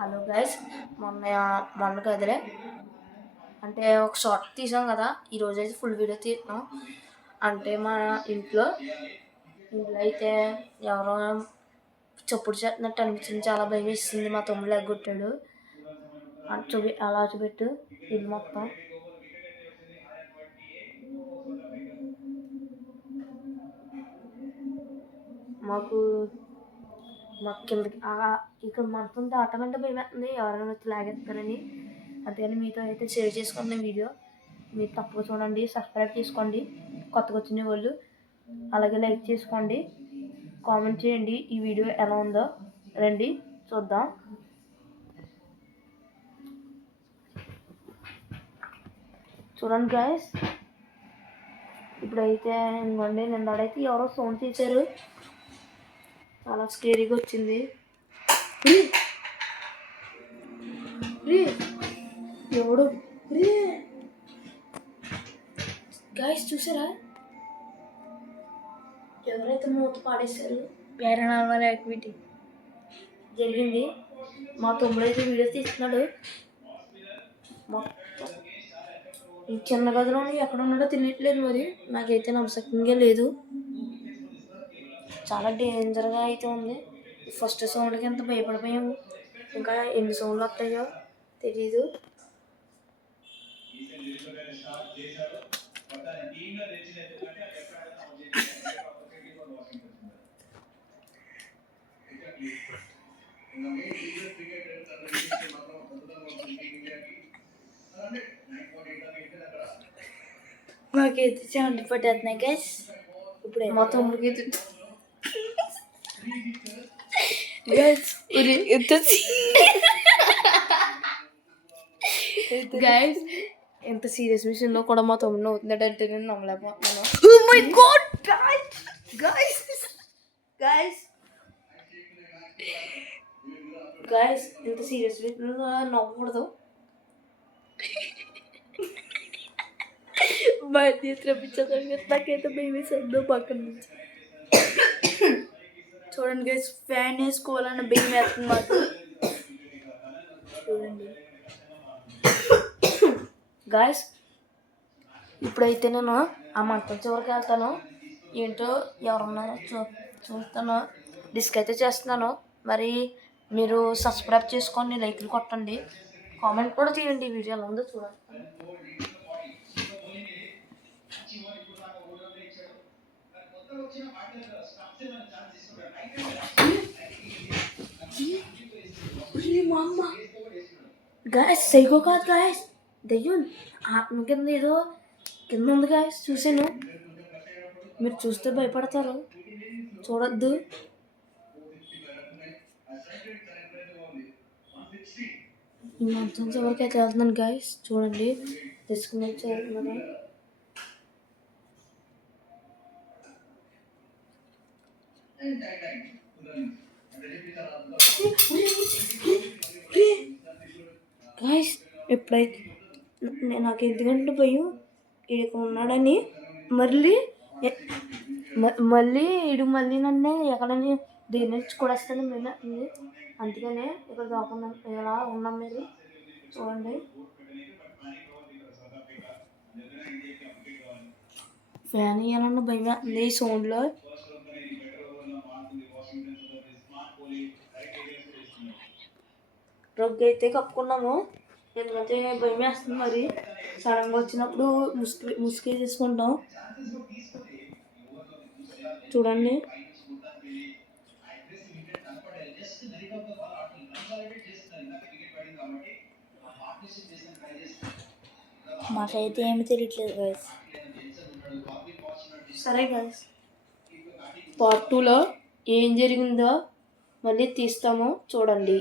Hello guys, మొన్న కదలే అంటే ఒక షార్ట్ తీసాం కదా. ఈరోజు అయితే ఫుల్ వీడియో తీస్తున్నాం. అంటే మా ఇంట్లో అయితే ఎవరో చప్పుడు చేస్తున్నట్టు అనిపించింది. చాలా భయం వేసింది. మా తమ్ముడు ఎగ్గొట్టాడు. అలా చూపెట్టు ఇల్లు మొత్తం. మాకు కిందకి ఇక్కడ మొత్తం దాటాలంటే భయం వేస్తుంది. ఎవరైనా వచ్చి లాగేస్తారని. అంతేగాని మీతో అయితే షేర్ చేసుకుంటున్న వీడియో మీరు తప్పక చూడండి. సబ్స్క్రైబ్ చేసుకోండి కొత్తగా వచ్చిన వాళ్ళు. అలాగే లైక్ చేసుకోండి, కామెంట్ చేయండి ఈ వీడియో ఎలా ఉందో. రండి చూద్దాం. చూడండి గాయస్, ఇప్పుడైతే ఇంకోండి నిన్నడైతే ఎవరో సౌండ్ చేశారు. చాలా స్కేరీగా వచ్చింది. ఎవడు గాయస్ చూసారా? ఎవరైతే మూత పాడేశారు. పారానార్మల్ యాక్టివిటీ జరిగింది. మా తమ్ముడు అయితే వీడియో తీస్తున్నాడు. మొత్తం ఈ చిన్న గదిలో ఎక్కడ ఉన్నాడో తెలియట్లేదు. మరి నాకైతే నమ్మసకంగా లేదు. చాలా డేంజర్గా అయితే ఉంది. ఫస్ట్ సౌండ్కి ఎంత భయపడిపోయాము. ఇంకా ఎన్ని సౌండ్లు వస్తాయో తెలీదు. మాకైతే చెమట పట్టేస్తున్నాయి గైస్. ఇప్పుడే మా తమ్ముడికి గైస్ ఎంత సీరియస్ విషయంలో కూడా మా తమ్ముడు అవుతుందంటే నేను నమ్మలేకపోతున్నాను. Oh my god guys guys ఎంత సీరియస్ విషయంలో నవ్వకూడదు. బయట రప్పించడానికి నాకైతే బేబీ సర్దో పక్కన నుంచి. చూడండి గైస్, ఫ్యాన్ వేసుకోవాలన్న భయం వేస్తుంది మాకు. చూడండి గాయస్, ఇప్పుడైతే నేను ఆ మంటం చివరికి వెళ్తాను. ఏంటో ఎవరున్నారో చూస్తాను. డిస్క్ అయితే చేస్తున్నాను. మరి మీరు సబ్స్క్రైబ్ చేసుకోండి, లైక్లు కొట్టండి, కామెంట్ కూడా చేయండి. ఈ వీడియో ఎలా ఉందో చూడండి. గాయస్ సైకో కాదు గాయస్, దెయ్యం ఆత్మ కింద ఏదో కింద ఉంది గాయస్. చూసాను, మీరు చూస్తే భయపడతారు. చూడొద్దు. ఈ మంచం చివరికి అయితే వెళ్తున్నాను గాయస్. చూడండి తీసుకుని వచ్చేస్తున్నాను. గాయస్ ఎప్పుడైతే నాకు ఎందుకంటే భయం ఇక్కడ ఉన్నాడని, మళ్ళీ నన్ను ఎక్కడని దేని నుంచి కొడేస్తాను మీరు. అందుకనే ఇక్కడ కాకుండా ఇలా ఉన్నాం. మీరు చూడండి, ఫ్యాన్ వేయాలన్న భయం వేస్తుంది ఈ సౌండ్లో. రగ్గు అయితే కప్పుకున్నాము, ఎందుకంటే భయం వేస్తుంది. మరి సడన్గా వచ్చినప్పుడు ముసుగు తీసుకుంటాం. చూడండి మాకైతే ఏమి తెలియట్లేదు గైస్. సరే గైస్, పార్ట్ 2లో ఏం జరిగిందో మళ్ళీ తీస్తాము, చూడండి.